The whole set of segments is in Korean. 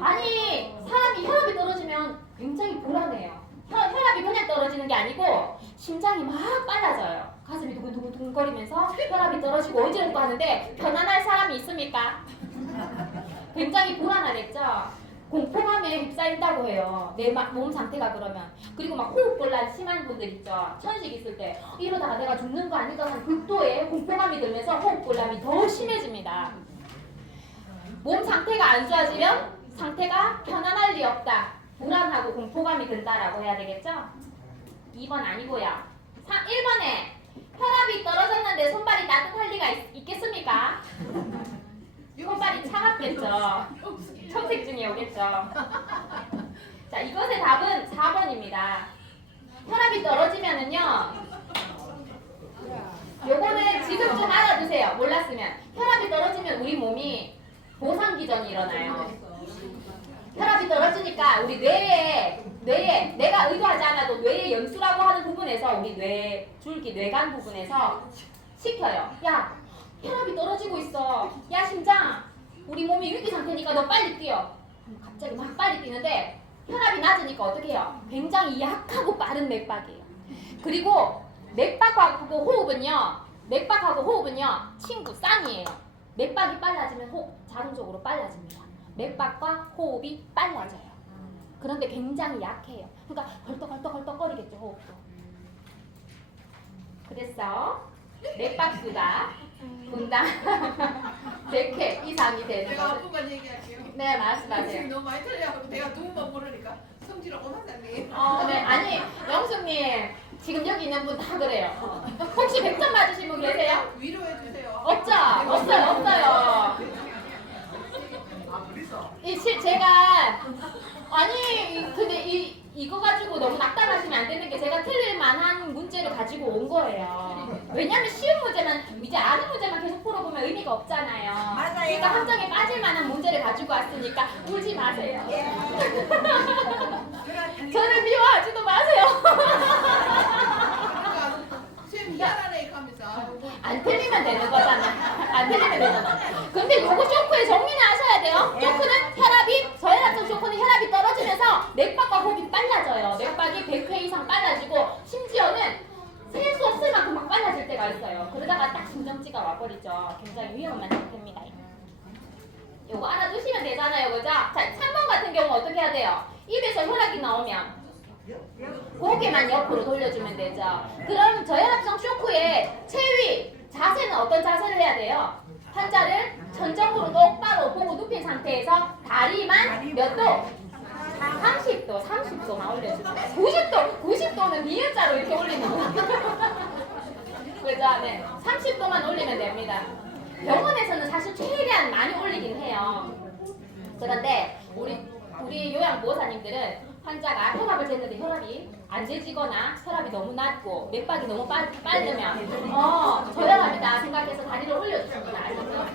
아니 사람이 혈압이 떨어지면 굉장히 불안해요. 혈압이 그냥 떨어지는 게 아니고 심장이 막 빨라져요. 가슴이 두근두근거리면서 혈압이 떨어지고 어지럽고 하는데 편안할 사람이 있습니까? 굉장히 불안하겠죠? 공포감에 휩싸인다고 해요. 내 몸 상태가 그러면. 그리고 막 호흡곤란 심한 분들 있죠. 천식 있을 때 이러다가 내가 죽는 거 아닌가 하는 극도의 공포감이 들면서 호흡곤란이 더 심해집니다. 몸 상태가 안 좋아지면 상태가 편안할 리 없다. 불안하고 공포감이 든다라고 해야 되겠죠? 2번 아니고요. 1번에 혈압이 떨어졌는데 손발이 따뜻할 리가 있겠습니까? 손발이 차갑겠죠. 청색증이 오겠죠. 자, 이것의 답은 4번입니다. 혈압이 떨어지면은요. 요거는 지금 좀 알아두세요. 몰랐으면. 혈압이 떨어지면 우리 몸이 보상기전이 일어나요. 혈압이 떨어지니까 우리 뇌에 내가 의도하지 않아도 뇌의 연수라고 하는 부분에서 우리 줄기 뇌간 부분에서 시켜요. 야, 혈압이 떨어지고 있어. 야, 심장. 우리 몸이 위기 상태니까 너 빨리 뛰어. 갑자기 막 빨리 뛰는데 혈압이 낮으니까 어떻게 해요? 굉장히 약하고 빠른 맥박이에요. 그리고 맥박하고 호흡은요 친구 쌍이에요. 맥박이 빨라지면 호흡 자동적으로 빨라집니다. 맥박과 호흡이 빨라져요. 그런데 굉장히 약해요. 그러니까 헐떡거리겠죠, 호흡도. 그래서 맥박수가 분당 100회 이상이 되는 내가 거죠. 아프만 얘기할게요. 네, 말씀하세요. 지금 너무 많이 틀려갖고 내가 누군가 모르니까 성질하고 사장님. 네, 아니 영숙님 지금 여기 있는 분 다 그래요. 혹시 100점 맞으신 분 계세요? 위로해 주세요. 없죠? 없어요. 제가 아니 근데 이거 가지고 너무 낙담하시면 안 되는 게 제가 틀릴 만한 문제를 가지고 온 거예요. 왜냐면 쉬운 문제만 이제 아는 문제만 계속 풀어보면 의미가 없잖아요. 맞아요. 그러니까 함정에 빠질 만한 문제를 가지고 왔으니까 울지 마세요. 저를 미워하지도 마세요. 그러니까 쌤 미안하네 하면서 안 틀리면 되는 거잖아. 안 틀리면 되잖아. 근데 요거 쇼크의 정리는 하셔야 돼요. 쇼크는 저혈압성 쇼크는 혈압이 떨어지면서 맥박과 호흡이 빨라져요. 맥박이 100회 이상 빨라지고 심지어는 셀 수 없을 만큼 막 빨라질 때가 있어요. 그러다가 딱 심정지가 와버리죠. 굉장히 위험한 상태입니다. 요거 알아두시면 되잖아요. 그죠? 자, 3번 같은 경우 어떻게 해야 돼요? 입에서 혈압이 나오면 고개만 옆으로 돌려주면 되죠. 그럼 저혈압성 쇼크의 체위, 자세는 어떤 자세를 해야 돼요? 환자를 전정으로 똑바로 보고 눕힌 상태에서 다리만 몇 도? 30도만 올려주세요. 90도는 니은자로 이렇게 올리는 거예요. 그죠? 네. 30도만 올리면 됩니다. 병원에서는 사실 최대한 많이 올리긴 해요. 그런데 우리 요양보호사님들은 환자가 혈압을 쟀는데 혈압이 안 재지거나 혈압이 너무 낮고 맥박이 너무 빠르면 저혈압이다 생각해서 다리를 올려주십니다. 아시죠?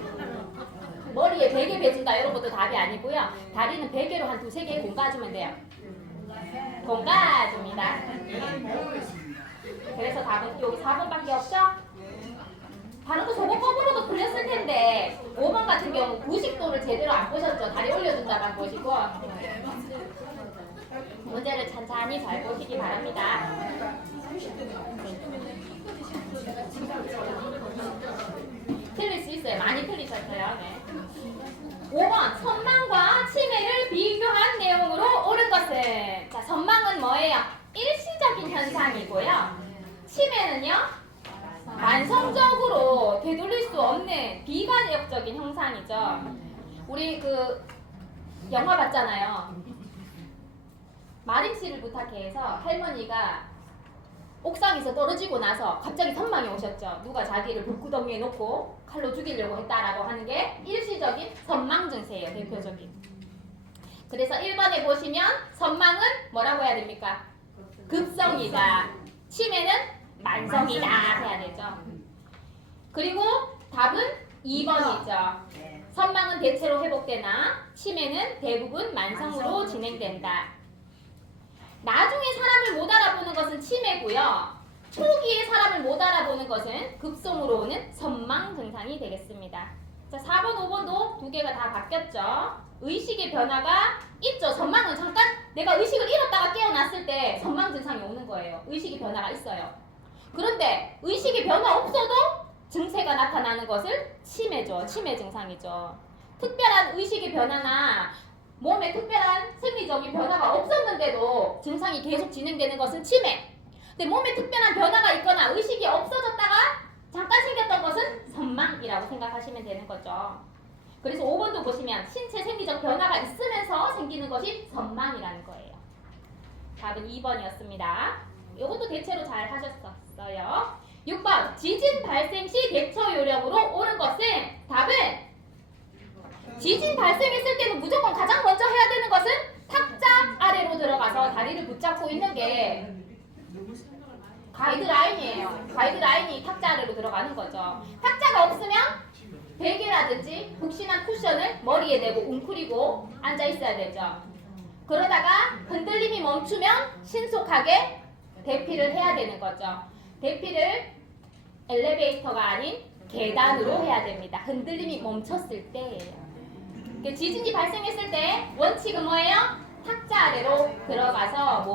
머리에 베개 베준다 이런 것도 답이 아니고요. 다리는 베개로 한 2-3개 공가주면 돼요. 공가줍니다. 그래서 답은 여기 4번밖에 없죠? 다른 거 저거 거꾸로도 풀렸을 텐데 5번 같은 경우 90도를 제대로 안 보셨죠? 다리 올려준다만 보시고 문제를 찬찬히 잘 보시기 바랍니다. 틀릴 수 있어요. 많이 틀리셨어요. 네. 5번 선망과 치매를 비교한 내용으로 옳은 것은 자, 선망은 뭐예요? 일시적인 현상이고요. 치매는요 만성적으로 되돌릴 수 없는 비관역적인 형상이죠. 우리 영화 봤잖아요. 마림 씨를 부탁해 해서 할머니가 옥상에서 떨어지고 나서 갑자기 선망이 오셨죠. 누가 자기를 불구덩이에 놓고 칼로 죽이려고 했다라고 하는 게 일시적인 선망 증세예요. 대표적인. 그래서 1번에 보시면 선망은 뭐라고 해야 됩니까? 급성이다. 치매는 만성이다 해야 되죠. 그리고 답은 2번이죠. 선망은 대체로 회복되나 치매는 대부분 만성으로 진행된다. 나중에 사람을 못 알아보는 것은 치매고요. 초기에 사람을 못 알아보는 것은 급성으로 오는 선망 증상이 되겠습니다. 자, 4번, 5번도 있고 두 개가 다 바뀌었죠. 의식의 변화가 있죠. 선망은 잠깐 내가 의식을 잃었다가 깨어났을 때 선망 증상이 오는 거예요. 의식의 변화가 있어요. 그런데 의식의 변화 없어도 증세가 나타나는 것을 치매죠. 치매 증상이죠. 특별한 의식의 변화나 몸에 특별한 생리적인 변화가 없었는데도 증상이 계속 진행되는 것은 치매. 근데 몸에 특별한 변화가 있거나 의식이 없어졌다가 잠깐 생겼던 것은 선망이라고 생각하시면 되는 거죠. 그래서 5번도 보시면 신체 생리적 변화가 있으면서 생기는 것이 선망이라는 거예요. 답은 2번이었습니다. 이것도 대체로 잘 하셨었어요. 6번 지진 발생 시 대처 요령으로 옳은 것은 답은 지진 발생했을 때는 무조건 가장 먼저 해야 되는 것은 탁자 아래로 들어가서 다리를 붙잡고 있는 게 가이드라인이에요. 가이드라인이 탁자 아래로 들어가는 거죠. 탁자가 없으면 베개라든지 푹신한 쿠션을 머리에 대고 웅크리고 앉아 있어야 되죠. 그러다가 흔들림이 멈추면 신속하게 대피를 해야 되는 거죠. 대피를 엘리베이터가 아닌 계단으로 해야 됩니다. 흔들림이 멈췄을 때예요. 지진이 발생했을 때 원칙은 뭐예요? 탁자 아래로 들어가서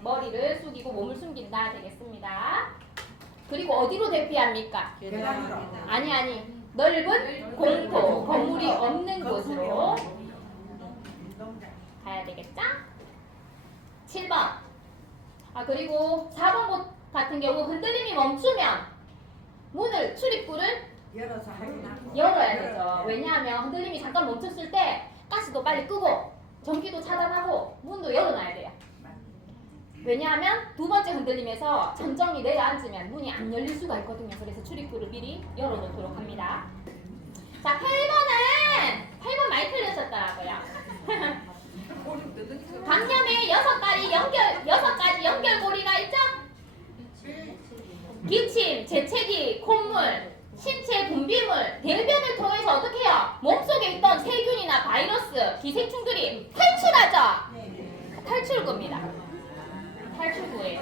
머리를 숙이고 몸을 숨긴다 되겠습니다. 그리고 어디로 대피합니까? 아니 넓은 공터 건물이 없는 곳으로 가야 되겠죠? 7번 그리고 4번 같은 경우 흔들림이 멈추면 문을 출입구를 열어야 되죠. 왜냐하면 흔들림이 잠깐 멈췄을 때 가스도 빨리 끄고 전기도 차단하고 문도 열어놔야 돼요. 왜냐하면 두 번째 흔들림에서 천정이 내려앉으면 문이 안 열릴 수가 있거든요. 그래서 출입구를 미리 열어놓도록 합니다. 자, 8번 많이 틀리셨더라고요. 강념에 6가지 연결고리가 있죠? 기침, 재채기, 콧물, 신체 분비물, 대변을 통해서 어떻게 해요? 몸속에 있던 세균이나 바이러스, 기생충들이 탈출하죠? 탈출구입니다. 탈출구예요.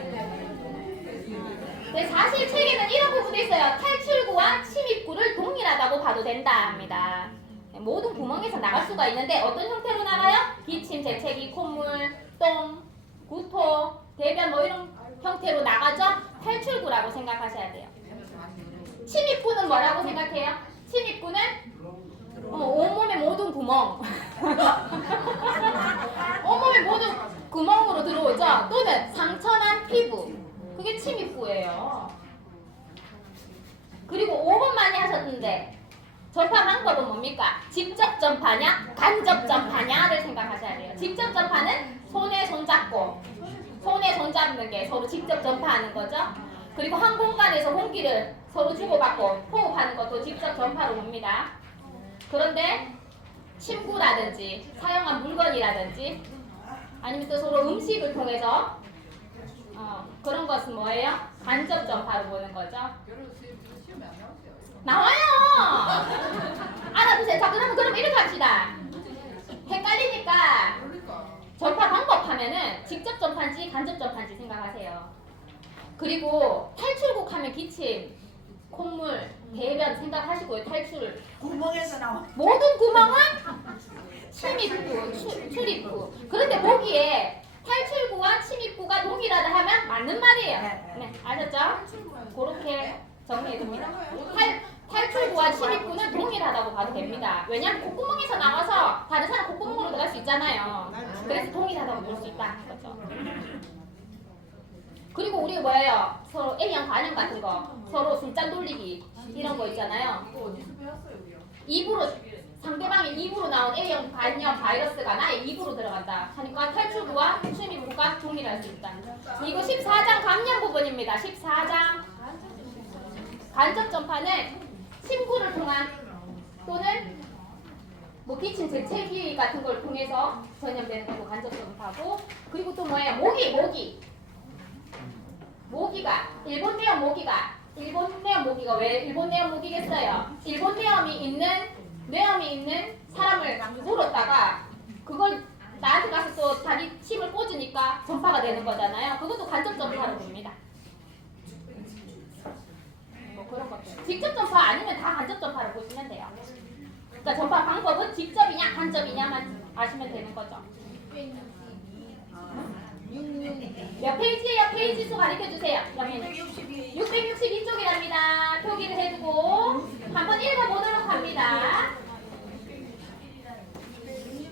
네, 사실 책에는 이런 부분도 있어요. 탈출구와 침입구를 동일하다고 봐도 된다 합니다. 모든 구멍에서 나갈 수가 있는데 어떤 형태로 나가요? 기침, 재채기, 콧물, 똥, 구토, 대변 뭐 이런 형태로 나가죠? 탈출구라고 생각하셔야 돼요. 침입구는 뭐라고 생각해요? 침입구는 온몸의 모든 구멍 온몸의 모든 구멍으로 들어오죠? 또는 상처난 피부 그게 침입구예요. 그리고 5번 많이 하셨는데 전파 방법은 뭡니까? 직접 전파냐 간접 전파냐를 생각하셔야 돼요. 직접 전파는 손에 손잡고 손에 손잡는 게 서로 직접 전파하는 거죠. 그리고 한 공간에서 공기를 서로 주고받고 호흡하는 것도 직접 전파로 봅니다. 그런데 침구라든지 사용한 물건이라든지 아니면 또 서로 음식을 통해서 그런 것은 뭐예요? 간접 전파로 보는 거죠. 나와요. 알아두세요. 자, 그럼 이렇게 합시다. 헷갈리니까 전파 방법 하면은 직접 전파인지 간접 전파인지 생각하세요. 그리고 탈출국 하면 기침, 콧물, 대변 생각하시고요. 탈출. 구멍에서 나와. 모든 구멍은 침입구, 출입구. 그런데 보기에 탈출구와 침입구가 동일하다 하면 맞는 말이에요. 네, 아셨죠? 그렇게 정리해둡니다. 탈출구와 침입구는 동일하다고 봐도 됩니다. 왜냐하면 콧구멍에서 나와서 다른 사람 콧구멍으로 들어갈 수 있잖아요. 그래서 동일하다고 볼 수 있다는 거죠. 그리고 우리 뭐예요? 서로 A형 반응 같은 거, 서로 술잔 돌리기 이런 거 있잖아요. 이거 어디서 배웠어요, 우리요? 입으로 상대방의 입으로 나온 A형 반응 바이러스가 나의 입으로 들어간다. 하니까 탈출구와 침입구가 동일할 수 있다. 이거 14장 감염 부분입니다. 14장 간접 전파는 침구를 통한 또는 뭐 기침 재채기 같은 걸 통해서 전염되는 것도 간접 전파고 그리고 또 뭐예요? 모기가 일본 내염 모기가 왜 일본 내염 모기겠어요? 일본 뇌염이 있는 사람을 물었다가 그걸 나한테 가서 또 자기 침을 꽂으니까 전파가 되는 거잖아요. 그것도 간접 전파로 봅니다. 뭐 그런 것들. 직접 전파 아니면 다 간접 전파로 보시면 돼요. 그러니까 접합 방법은 직접이냐 간접이냐만 아시면 되는 거죠. 몇 페이지예요? 페이지 수 가르쳐 주세요. 그러면 662쪽이랍니다. 표기를 해두고 한번 읽어보도록 합니다.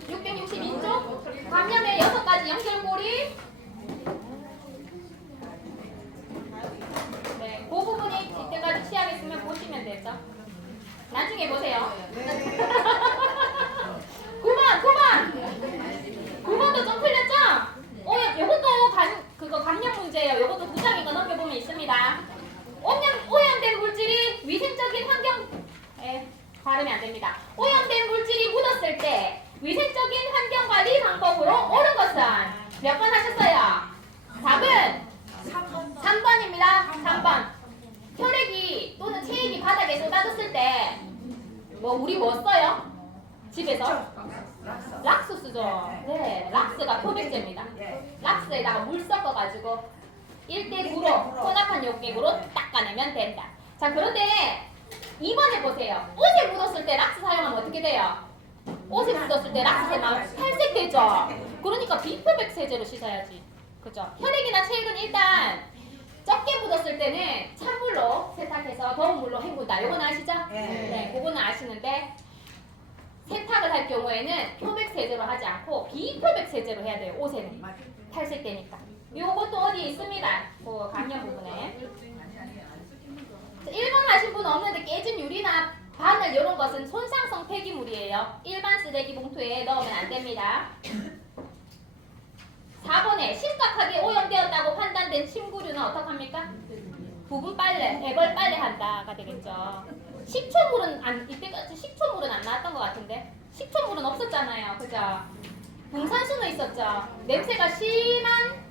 662쪽 감염의 6가지 연결고리. 네, 그 부분이 이때까지 취약했으면 보시면 되죠. 나중에 보세요. 9번도 좀 틀렸죠? 요것도 그거 감염 문제예요. 요것도 2장인가 넘겨보면 있습니다. 오염된 물질이 위생적인 환경에 발음이 안 됩니다. 오염된 물질이 묻었을 때 위생적인 환경 관리 방법으로 옳은 것은 몇 번 하셨어요? 답은 3번입니다. 3번. 혈액이 또는 체액이 바닥에 쏟아졌을 때 우리 뭐 써요? 집에서? 락스 쓰죠. 네, 락스가 표백제입니다. 락스에다가 물 섞어가지고 1대 9로 혼합한 용액으로 닦아내면 된다. 자, 그런데 2번에 보세요. 옷에 묻었을 때 락스 사용하면 어떻게 돼요? 옷에 묻었을 때 락스 사용하면 탈색되죠. 그러니까 비표백 세제로 씻어야지. 그죠? 혈액이나 체액은 일단 적게 묻었을 때는 찬물로 세탁해서 더운 물로 헹군다. 요건 아시죠? 네, 그거는 아시는데 세탁을 할 경우에는 표백 세제로 하지 않고 비표백 세제로 해야 돼요. 옷에는 탈색되니까. 요것도 어디 있습니다. 그 강연 부분에. 1번 하신 분 없는데 깨진 유리나 바늘 이런 것은 손상성 폐기물이에요. 일반 쓰레기 봉투에 넣으면 안 됩니다. 4번에 심각하게 오염되었다고 판단된 침구류는 어떡합니까? 부분 빨래, 애벌 빨래 한다가 되겠죠. 식초물은 이때까지 식초물은 안 나왔던 것 같은데 식초물은 없었잖아요. 그죠? 붕산수는 있었죠. 냄새가 심한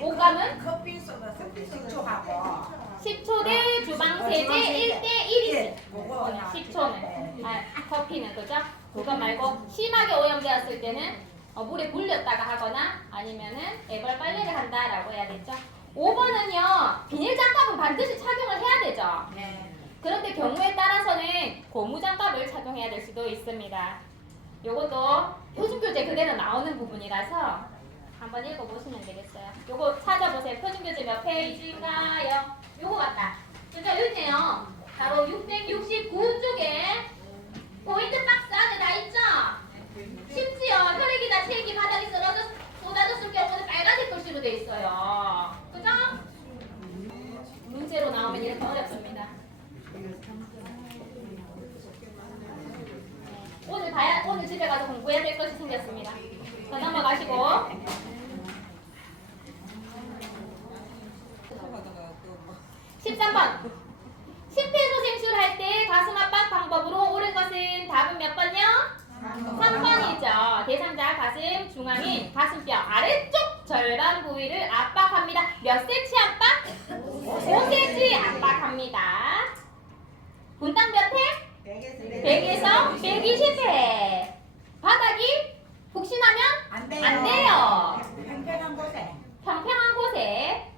오감은 식초 대 주방세제 1대 1이지. 식초는 커피는 그죠? 그거 말고 심하게 오염되었을 때는 물에 불렸다가 하거나 아니면은 애벌 빨래를 한다라고 해야겠죠. 5번은요 비닐장갑은 반드시 착용을 해야 되죠. 그런데 경우에 따라서는 고무장갑을 착용해야 될 수도 있습니다. 요것도 표준교재 그대로 나오는 부분이라서 한번 읽어보시면 되겠어요. 요거 찾아보세요. 표준교재 몇 페이지인가요? 요거 같다. 그죠? 여기네요. 바로 669쪽에 포인트 박스 안에 다 있죠? 심지어 혈액이나 체액이 바닥에 쏟아졌을 경우는 빨간색 글씨로 돼 있어요. 그죠? 문제로 나오면 이렇게 어렵습니다. 오늘 집에 가서 공부해야 될 것이 생겼습니다. 자, 넘어가시고 13번 심폐소생술 할 때 가슴 압박 방법으로 옳은 것은 답은 몇 번요? 3번이죠. 대상자 가슴 중앙인 가슴뼈 아래쪽 절반 부위를 압박합니다. 몇 cm 압박? 5cm 압박합니다. 분당 몇 회? 100에서 120회. 바닥이 북신하면 안 돼요. 평평한 곳에.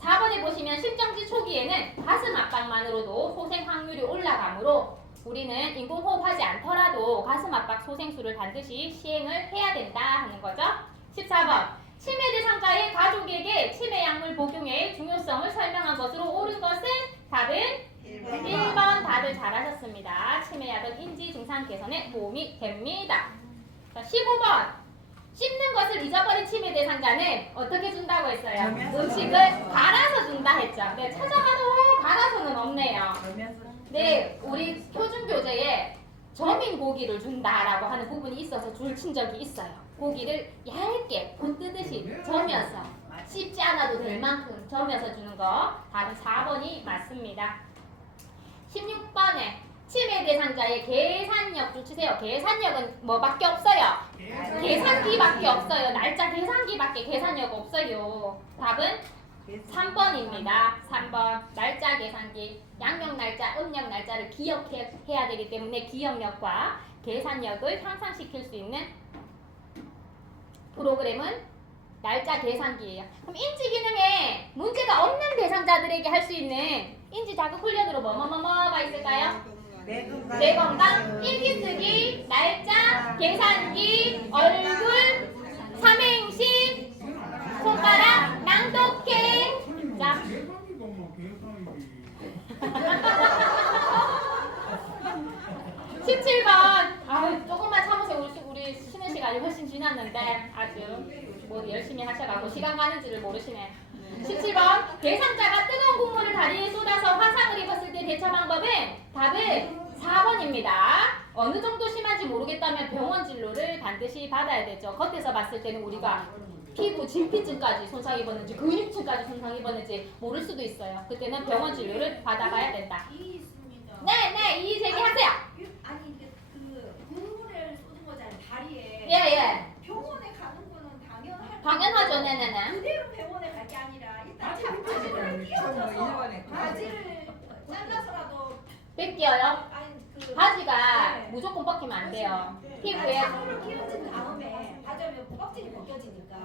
4번에 보시면 실정지 초기에는 가슴 압박만으로도 소생 확률이 올라가므로 우리는 인공호흡하지 않더라도 가슴 압박 소생술을 반드시 시행을 해야 된다 하는 거죠. 14번 치매 대상자의 가족에게 치매 약물 복용의 중요성을 설명한 것으로 옳은 것은 답은 1번. 다들 잘하셨습니다. 치매약은 인지 증상 개선에 도움이 됩니다. 자, 15번 씹는 것을 잊어버린 치매 대상자는 어떻게 준다고 했어요? 음식을 갈아서 준다 했죠. 네, 찾아가도 갈아서는 없네요. 네, 우리 표준교재에 저민 고기를 준다라고 하는 부분이 있어서 줄친 적이 있어요. 고기를 얇게 본 뜨듯이 저면서 씹지 않아도 될 만큼 저면서 주는 거. 답은 4번이 맞습니다. 16번에 치매 대상자의 계산력 주세요. 계산력은 뭐밖에 없어요? 계산기밖에 없어요. 날짜 계산기밖에 계산력 없어요. 답은 3번입니다. 3번 날짜 계산기. 양력 날짜, 음력 날짜를 기억해야 되기 때문에 기억력과 계산력을 향상시킬 수 있는 프로그램은 날짜 계산기예요. 그럼 인지 기능에 문제가 없는 대상자들에게 할 수 있는 인지 자극 훈련으로 뭐가 있을까요? 내 건강, 일기 쓰기, 날짜, 계산기, 얼굴, 삼행시, 손가락, 낭독해. 자. 17번. 아, 조금만 참으세요. 우리 쉬는 시간이 훨씬 지났는데 아주 뭐 열심히 하셔가고 시간 가는지를 모르시네. 17번. 대상자가 뜨거운 국물을 다리에 쏟아서 화상을 입었을 때 대처 방법은 답은 4번입니다. 어느 정도 심한지 모르겠다면 병원 진료를 반드시 받아야 되죠. 겉에서 봤을 때는 우리가 피부 진피층까지 손상 입었는지 근육층까지 손상 입었는지 모를 수도 있어요. 그때는 병원 진료를 받아가야 된다. 이 있습니다. 네, 이의 제기하세요. 아니 이제 그 국물을 쏟은 거잖아요. 다리에. 예. 병원에 가는 거는 당연할. 당연하죠, 네네네. 그대로 병원에 갈 게 아니라 일단 바지를 끼워줘서 바지를 잘라서라도 뺏겨요. 아니 그 바지가 네. 무조건 벗기면 안 돼요. 피부에 찬물을 끼워준 다음에 바지하면 껍질이 벗겨지니까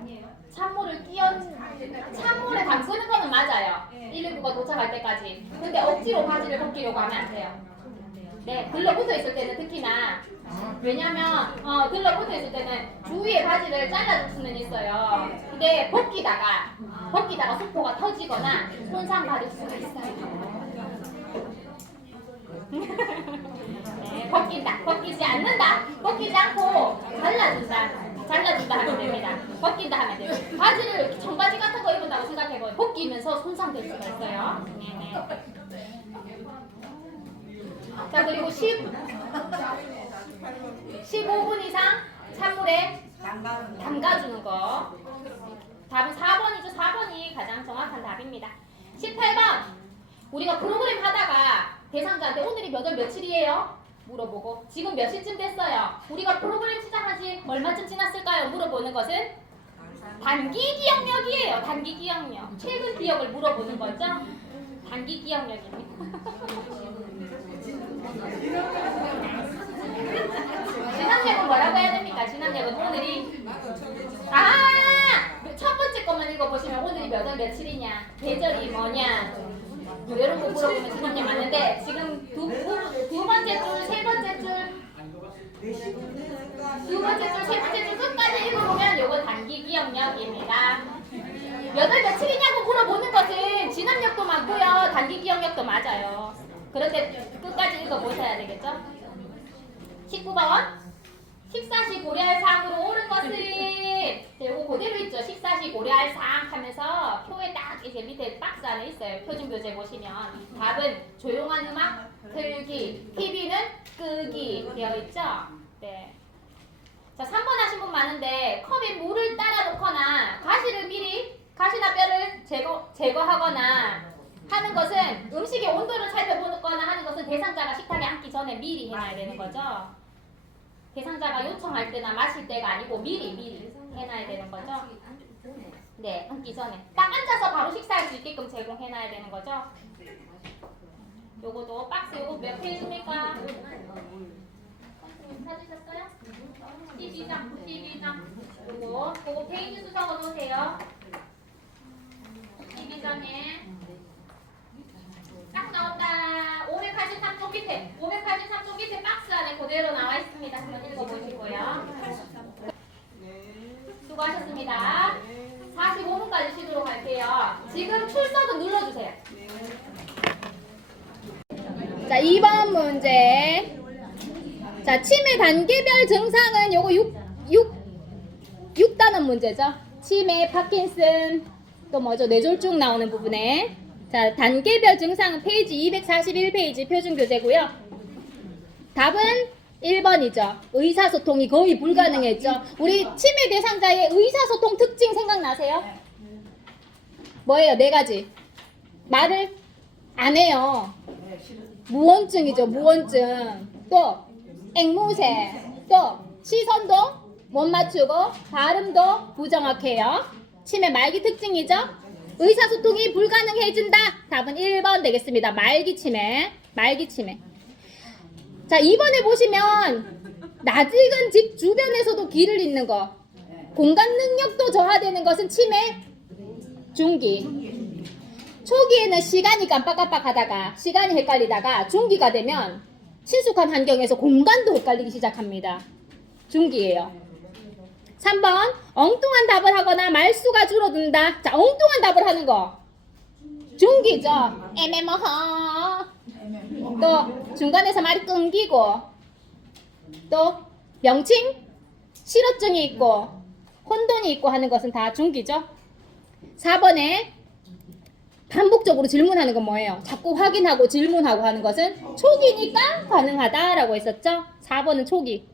아니에요? 찬물을 찬물에 담그는 거는 맞아요. 네. 119가 도착할 때까지. 근데 억지로 바지를 벗기려고 하면 안 돼요. 네, 들러붙어 있을 때는 특히나 왜냐면 들러붙어 있을 때는 주위에 바지를 잘라줄 수는 있어요. 근데 벗기다가 수포가 터지거나 손상 받을 수가 있어요. 네, 벗기지 않는다. 벗기지 않고 잘라준다 하면 됩니다. 벗긴다 하면 돼요. 바지를 이렇게 청바지 같은 거 입은다고 생각해보면 벗기면서 손상될 수가 있어요. 네. 자, 그리고 15분 이상 찬물에 담가주는 거. 답은 4번이죠. 4번이 가장 정확한 답입니다. 18번. 우리가 프로그램 하다가 대상자한테 오늘이 몇 월 며칠이에요? 물어보고 지금 몇 시쯤 됐어요? 우리가 프로그램 시작한 지 얼마쯤 지났을까요? 물어보는 것은 단기 기억력이에요. 단기 기억력. 최근 기억을 물어보는 거죠. 단기 기억력입니다. 진학력은 뭐라고 해야 됩니까? 진학력은 오늘이 첫 번째 것만 읽어보시면 오늘이 몇 월 며칠이냐, 계절이 뭐냐 뭐 이런 거 물어보면 진학력 맞는데 지금 두 번째 줄, 세 번째 줄, 두 번째 줄, 세 번째 줄 끝까지 읽어보면 요거 단기 기억력입니다. 몇 월 며칠이냐고 물어보는 것은 진학력도 맞고요, 단기 기억력도 맞아요. 그런데 끝까지 읽어보셔야 되겠죠? 19번. 식사시 고려할 사항으로 옳은 것은 이거 그대로 있죠. 식사시 고려할 사항 하면서 표에 딱 이제 밑에 박스 안에 있어요. 표준교재 보시면 답은 조용한 음악 틀기, TV는 끄기 되어 있죠. 네. 자, 3번 하신 분 많은데 컵에 물을 따라 놓거나 가시나 뼈를 제거하거나 하는 것은 음식의 온도를 살펴보거나 하는 것은 대상자가 식탁에 앉기 전에 미리 해놔야 되는 거죠. 대상자가 요청할 때나 마실 때가 아니고 미리 해놔야 되는 거죠. 네, 앉기 전에 딱 앉아서 바로 식사할 수 있게끔 제공해놔야 되는 거죠. 요거도 박스 요거 몇 페이지입니까? 찾으셨어요? 12장 요거 페이지 수 적어 놓으세요. 12장에 딱 나온다. 583쪽 밑에 박스 안에 그대로 나와 있습니다. 한번 읽어보시고요. 수고하셨습니다. 45분까지 쉬도록 할게요. 지금 출석은 눌러주세요. 자, 2번 문제. 자, 치매 단계별 증상은 요거 6단원 문제죠. 치매, 파킨슨, 또 뭐죠? 뇌졸중 나오는 부분에. 자, 단계별 증상은 페이지 241페이지 표준교재고요. 답은 1번이죠. 의사소통이 거의 불가능했죠. 우리 치매 대상자의 의사소통 특징 생각나세요? 뭐예요? 4가지. 말을 안 해요. 무언증이죠. 무언증. 또 앵무새. 또 시선도 못 맞추고 발음도 부정확해요. 치매 말기 특징이죠. 의사소통이 불가능해진다. 답은 1번 되겠습니다. 말기치매. 자, 2번에 보시면 낯익은 집 주변에서도 길을 잃는 거. 공간 능력도 저하되는 것은 치매 중기. 초기에는 시간이 깜빡깜빡하다가 시간이 헷갈리다가 중기가 되면 친숙한 환경에서 공간도 헷갈리기 시작합니다. 중기예요. 3번 엉뚱한 답을 하거나 말수가 줄어든다. 자, 엉뚱한 답을 하는 거 중기죠. 애매모호. 또 중간에서 말이 끊기고 또 명칭, 실어증이 있고 혼돈이 있고 하는 것은 다 중기죠. 4번에 반복적으로 질문하는 건 뭐예요? 자꾸 확인하고 질문하고 하는 것은 초기니까 가능하다라고 했었죠. 4번은 초기.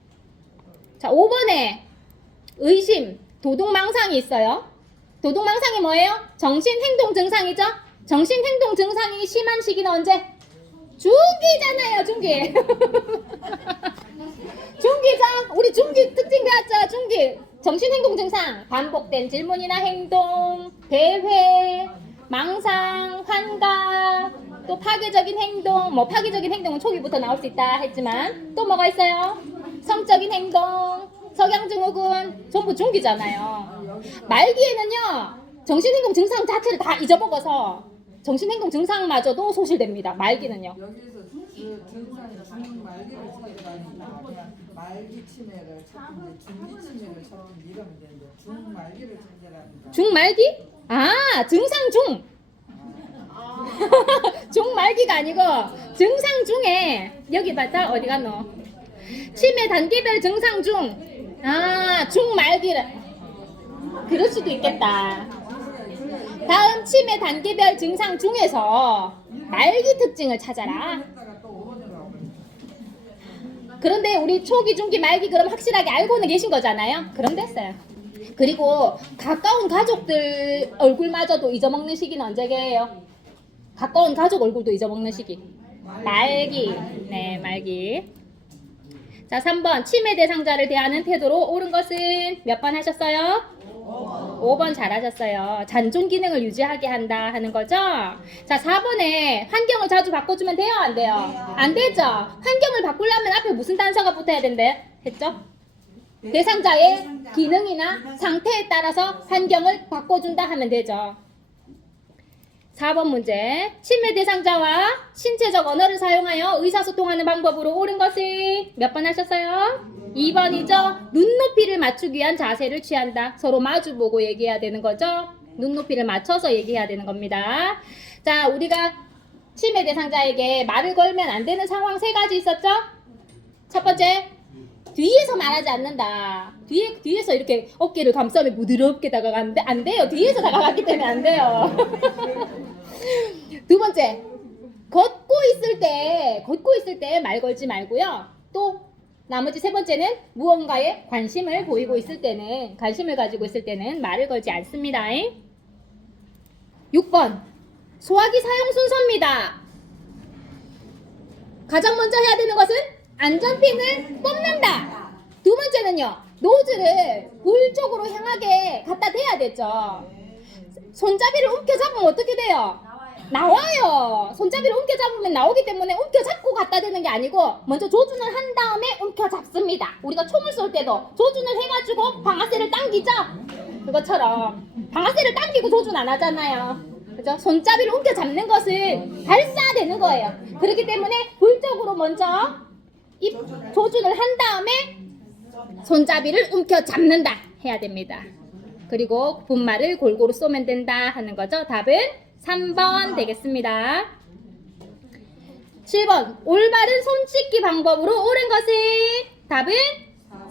자, 5번에 의심, 도둑망상이 있어요. 도둑망상이 뭐예요? 정신행동 증상이죠. 정신행동 증상이 심한 시기는 언제? 중기잖아요, 중기. 중기죠. 우리 중기 특징 배웠죠. 중기. 정신행동 증상, 반복된 질문이나 행동, 대회, 망상, 환각, 또 파괴적인 행동. 뭐 파괴적인 행동은 초기부터 나올 수 있다 했지만 또 뭐가 있어요? 성적인 행동, 석양증후군, 전부 중기잖아요. 말기에는요, 정신행동 증상 자체를 다 잊어먹어서 정신행동 증상마저도 소실됩니다. 말기는요. 여기서 그 증상이 중말기를 찾으라니까 그냥 말기 치매를 찾는데 중기 치매를 찾는 이러면 되는데 중말기를 찾으라니까. 중말기? 아, 증상 중. 중말기가 아니고 증상 중에 여기 봤다 어디 갔노? 치매 단계별 증상 중. 아, 중말기를. 그럴 수도 있겠다. 다음 치매 단계별 증상 중에서 말기 특징을 찾아라. 했다가 또 5번으로 가고. 그런데 우리 초기, 중기, 말기 그럼 확실하게 알고는 계신 거잖아요. 그럼 됐어요. 그리고 가까운 가족들 얼굴마저도 잊어먹는 시기는 언제게요? 가까운 가족 얼굴도 잊어먹는 시기. 말기. 네, 말기. 자, 3번 치매 대상자를 대하는 태도로 옳은 것은 몇 번 하셨어요? 5번 잘하셨어요. 잔존 기능을 유지하게 한다 하는 거죠. 자, 4번에 환경을 자주 바꿔주면 돼요? 안 돼요? 안 되죠. 환경을 바꾸려면 앞에 무슨 단서가 붙어야 된대? 했죠? 대상자의 기능이나 상태에 따라서 환경을 바꿔준다 하면 되죠. 4번 문제. 치매 대상자와 신체적 언어를 사용하여 의사소통하는 방법으로 옳은 것은 몇 번 하셨어요? 2번이죠. 눈높이를 맞추기 위한 자세를 취한다. 서로 마주보고 얘기해야 되는 거죠. 눈높이를 맞춰서 얘기해야 되는 겁니다. 자, 우리가 치매 대상자에게 말을 걸면 안 되는 상황 3가지 있었죠? 첫 번째, 뒤에서 말하지 않는다. 뒤에서 이렇게 어깨를 감싸며 부드럽게 다가가는데 안 돼요. 뒤에서 다가갔기 때문에 안 돼요. 두 번째, 걷고 있을 때 말 걸지 말고요. 또 나머지 3번째는 무언가에 관심을 보이고 있을 때는, 관심을 가지고 있을 때는 말을 걸지 않습니다. 6번, 소화기 사용 순서입니다. 가장 먼저 해야 되는 것은 안전핀을 뽑는다. 두 번째는요, 노즐을 볼 쪽으로 향하게 갖다 대야 되죠. 손잡이를 움켜잡으면 어떻게 돼요? 나와요. 손잡이를 움켜잡으면 나오기 때문에 움켜잡고 갖다 대는 게 아니고 먼저 조준을 한 다음에 움켜잡습니다. 우리가 총을 쏠 때도 조준을 해가지고 방아쇠를 당기죠. 그것처럼 방아쇠를 당기고 조준 안 하잖아요. 그죠? 손잡이를 움켜잡는 것은 발사되는 거예요. 그렇기 때문에 볼 쪽으로 먼저 조준을 한 다음에 손잡이를 움켜잡는다 해야 됩니다. 그리고 분말을 골고루 쏘면 된다 하는 거죠. 답은 3번 되겠습니다. 7번, 올바른 손 씻기 방법으로 옳은 것은 답은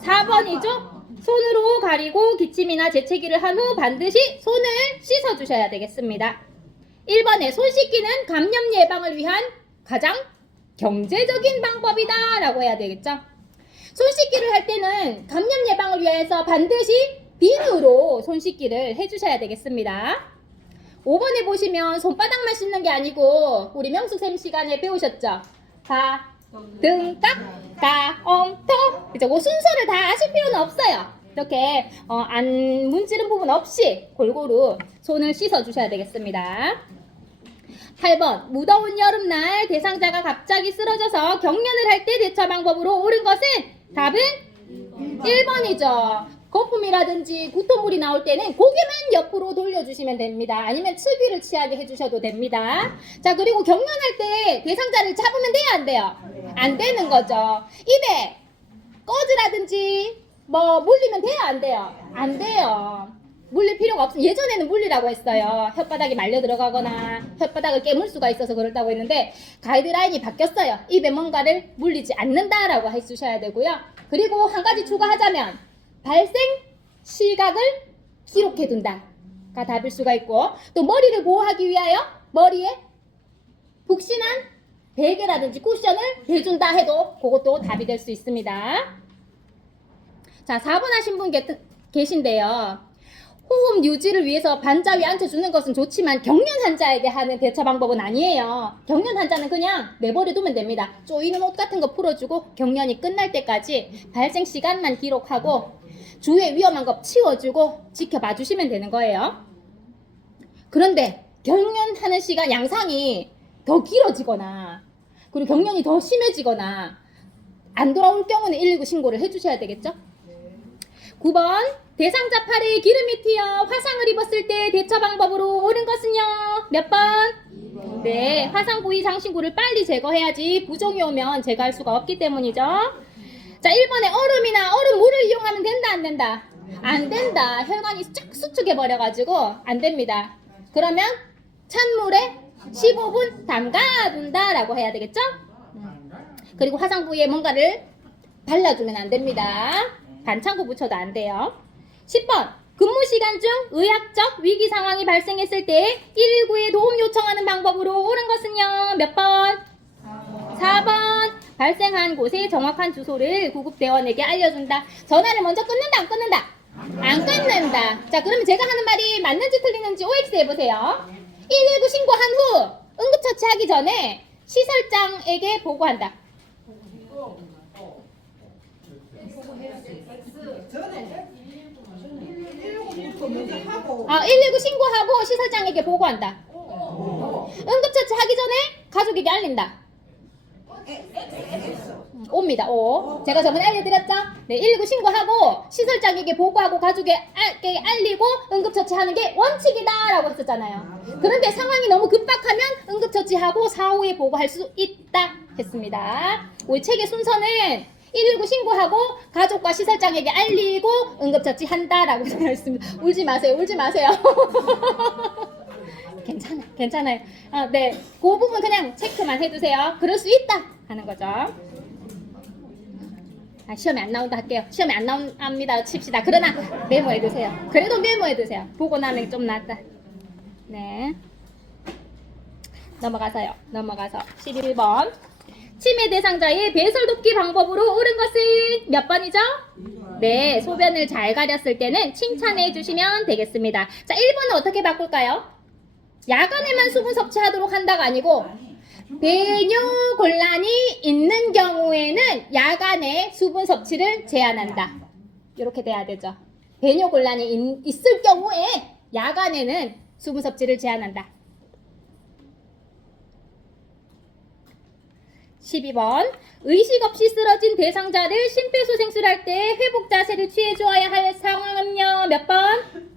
4번이죠. 손으로 가리고 기침이나 재채기를 한 후 반드시 손을 씻어 주셔야 되겠습니다. 1번에 손 씻기는 감염 예방을 위한 가장 경제적인 방법이다 라고 해야 되겠죠. 손 씻기를 할 때는 감염 예방을 위해서 반드시 비누로 손 씻기를 해주셔야 되겠습니다. 5번에 보시면 손바닥만 씻는 게 아니고 우리 명수쌤 시간에 배우셨죠? 바, 등, 깍, 가, 엉, 톡. 그죠? 그 순서를 다 아실 필요는 없어요. 이렇게 안 문지른 부분 없이 골고루 손을 씻어 주셔야 되겠습니다. 8번, 무더운 여름날 대상자가 갑자기 쓰러져서 경련을 할 때 대처 방법으로 옳은 것은 답은 1번이죠. 거품이라든지 구토물이 나올 때는 고개만 옆으로 돌려주시면 됩니다. 아니면 측위를 취하게 해주셔도 됩니다. 자, 그리고 경련할 때 대상자를 잡으면 돼요, 안 돼요? 안 되는 거죠. 입에 꺼즈라든지 뭐 물리면 돼요, 안 돼요? 안 돼요. 물릴 필요가 없어요. 예전에는 물리라고 했어요. 혓바닥이 말려 들어가거나 혓바닥을 깨물 수가 있어서 그렇다고 했는데 가이드라인이 바뀌었어요. 입에 뭔가를 물리지 않는다라고 해주셔야 되고요. 그리고 한 가지 추가하자면 발생 시각을 기록해 둔다가 답일 수가 있고, 또 머리를 보호하기 위하여 머리에 푹신한 베개라든지 쿠션을 대준다 해도 그것도 답이 될 수 있습니다. 자, 4번 하신 분 계신데요. 호흡 유지를 위해서 반자 위에 앉혀주는 것은 좋지만 경련 환자에게 하는 대처 방법은 아니에요. 경련 환자는 그냥 내버려 두면 됩니다. 조이는 옷 같은 거 풀어주고 경련이 끝날 때까지 발생 시간만 기록하고 주위에 위험한 거 치워주고 지켜봐 주시면 되는 거예요. 그런데 경련하는 시간 양상이 더 길어지거나 그리고 경련이 더 심해지거나 안 돌아올 경우는 119 신고를 해주셔야 되겠죠? 9번 대상자 팔에 기름이 튀어 화상을 입었을 때 대처 방법으로 옳은 것은요? 몇 번? 네, 화상 부위 장신구를 빨리 제거해야지 부종이 오면 제거할 수가 없기 때문이죠. 자, 1번에 얼음이나 얼음물을 이용하면 된다, 안 된다? 안 된다. 혈관이 쫙 수축해 버려가지고 안 됩니다. 그러면 찬물에 15분 담가둔다 라고 해야 되겠죠? 그리고 화상 부위에 뭔가를 발라주면 안 됩니다. 반창고 붙여도 안 돼요. 10번 근무 시간 중 의학적 위기 상황이 발생했을 때 119에 도움 요청하는 방법으로 옳은 것은요? 몇 번? 4번 발생한 곳의 정확한 주소를 구급대원에게 알려준다. 전화를 먼저 끊는다, 안 끊는다? 안 끊는다. 자, 그러면 제가 하는 말이 맞는지 틀리는지 OX 해보세요. 119 신고한 후 응급처치하기 전에 시설장에게 보고한다. 전에 119 먼저 하고 119 신고하고 시설장에게 보고한다. 응급처치 하기 전에 가족에게 알린다. 옵니다. 오. 제가 저번에 알려드렸죠? 네, 119 신고하고 시설장에게 보고하고 가족에게 알리고 응급처치하는 게 원칙이다라고 했었잖아요. 그런데 상황이 너무 급박하면 응급처치하고 사후에 보고할 수 있다 했습니다. 우리 책의 순서는 119 신고하고 가족과 시설장에게 알리고 응급처치한다라고 되어 있습니다. 울지 마세요. 울지 마세요. 괜찮아요. 네, 그 부분 그냥 체크만 해두세요. 그럴 수 있다 하는 거죠. 시험에 안 나온다 할게요. 시험에 안 나옵니다 칩시다. 그러나 메모해두세요. 그래도 메모해두세요. 보고 나면 좀 낫다. 네. 넘어가서 11번 치매 대상자의 배설 돕기 방법으로 옳은 것은 몇 번이죠? 네, 소변을 잘 가렸을 때는 칭찬해 주시면 되겠습니다. 자, 1번은 어떻게 바꿀까요? 야간에만 수분 섭취하도록 한다가 아니고 배뇨 곤란이 있는 경우에는 야간에 수분 섭취를 제한한다. 이렇게 돼야 되죠. 배뇨 곤란이 있을 경우에 야간에는 수분 섭취를 제한한다. 12번 의식 없이 쓰러진 대상자를 심폐소생술할 때 회복 자세를 취해 주어야 할 상황은요? 몇 번?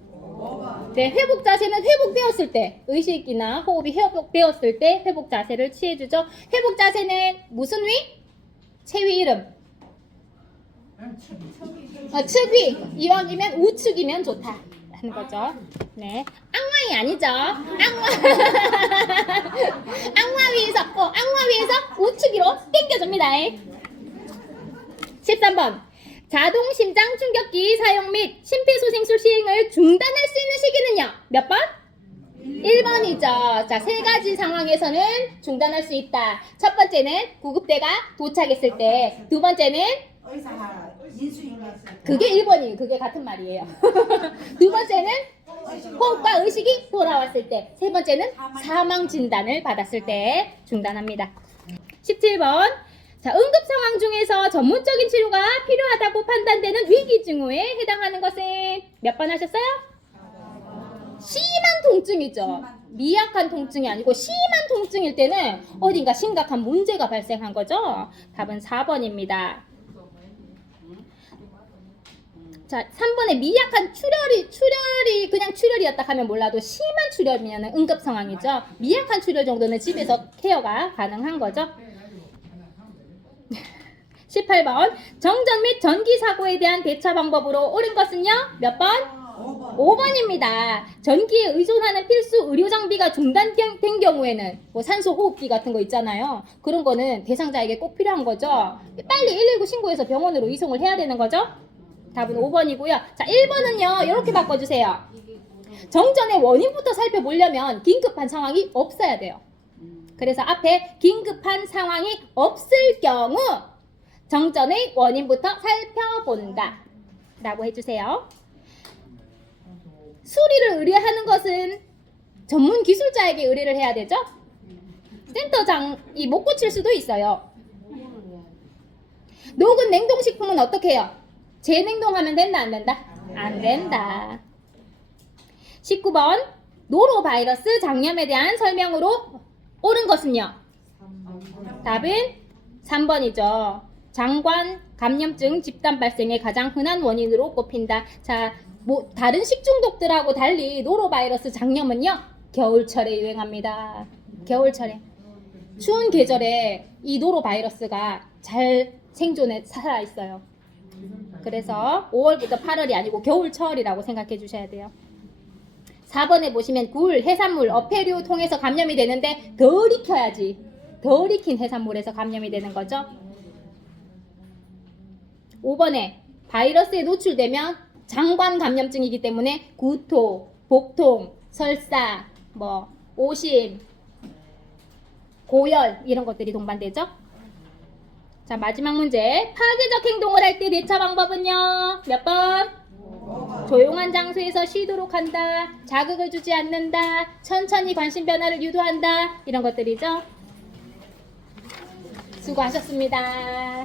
네, 회복 자세는 회복되었을 때, 의식이나 호흡이 회복되었을 때 회복 자세를 취해 주죠. 회복 자세는 무슨 위? 체위 이름. 측위. 이왕이면 우측이면 좋다 하는 거죠. 네, 악마이 아니죠. 악마 위에서 우측으로 당겨줍니다. 13번 자동 심장 충격기 사용 및 심폐소생술 시행을 중단할 수 있는 시기는요? 몇 번? 1번이죠. 자, 세 가지 상황에서는 중단할 수 있다. 첫 번째는 구급대가 도착했을 때, 두 번째는 그게 1번이에요. 그게 같은 말이에요. 두 번째는 호흡과 의식이 돌아왔을 때, 세 번째는 사망 진단을 받았을 때 중단합니다. 17번 자, 응급 상황 중에서 전문적인 치료가 필요하다고 판단되는 위기 징후에 해당하는 것은 몇 번 하셨어요? 심한 통증이죠. 미약한 통증이 아니고 심한 통증일 때는 어딘가 심각한 문제가 발생한 거죠. 답은 4번입니다. 자, 3번에 미약한 출혈이 그냥 출혈이었다 하면 몰라도 심한 출혈이면 응급 상황이죠. 미약한 출혈 정도는 집에서 케어가 가능한 거죠. 18번 정전 및 전기 사고에 대한 대처 방법으로 옳은 것은요? 몇 번? 5번입니다. 전기에 의존하는 필수 의료 장비가 중단된 경우에는 뭐 산소 호흡기 같은 거 있잖아요. 그런 거는 대상자에게 꼭 필요한 거죠. 빨리 119 신고해서 병원으로 이송을 해야 되는 거죠. 답은 5번이고요. 자, 1번은요. 이렇게 바꿔주세요. 정전의 원인부터 살펴보려면 긴급한 상황이 없어야 돼요. 그래서 앞에 긴급한 상황이 없을 경우 정전의 원인부터 살펴본다 라고 해주세요. 수리를 의뢰하는 것은 전문 기술자에게 의뢰를 해야 되죠. 센터장이 못 고칠 수도 있어요. 녹은 냉동식품은 어떻게 해요? 재냉동하면 된다 안 된다? 안 된다. 19번 노로바이러스 장염에 대한 설명으로 옳은 것은요? 답은 3번이죠. 장관 감염증 집단 발생의 가장 흔한 원인으로 꼽힌다. 자, 뭐 다른 식중독들하고 달리 노로바이러스 장염은요 겨울철에 유행합니다. 겨울철에 추운 계절에 이 노로바이러스가 잘 생존해 살아 있어요. 그래서 5월부터 8월이 아니고 겨울철이라고 생각해 주셔야 돼요. 4번에 보시면 굴, 해산물, 어패류 통해서 감염이 되는데 덜 익혀야지. 덜 익힌 해산물에서 감염이 되는 거죠. 5번에 바이러스에 노출되면 장관 감염증이기 때문에 구토, 복통, 설사, 뭐 오심, 고열 이런 것들이 동반되죠. 자, 마지막 문제. 파괴적 행동을 할 때 대처 방법은요? 몇 번? 조용한 장소에서 쉬도록 한다. 자극을 주지 않는다. 천천히 관심 변화를 유도한다. 이런 것들이죠. 수고하셨습니다.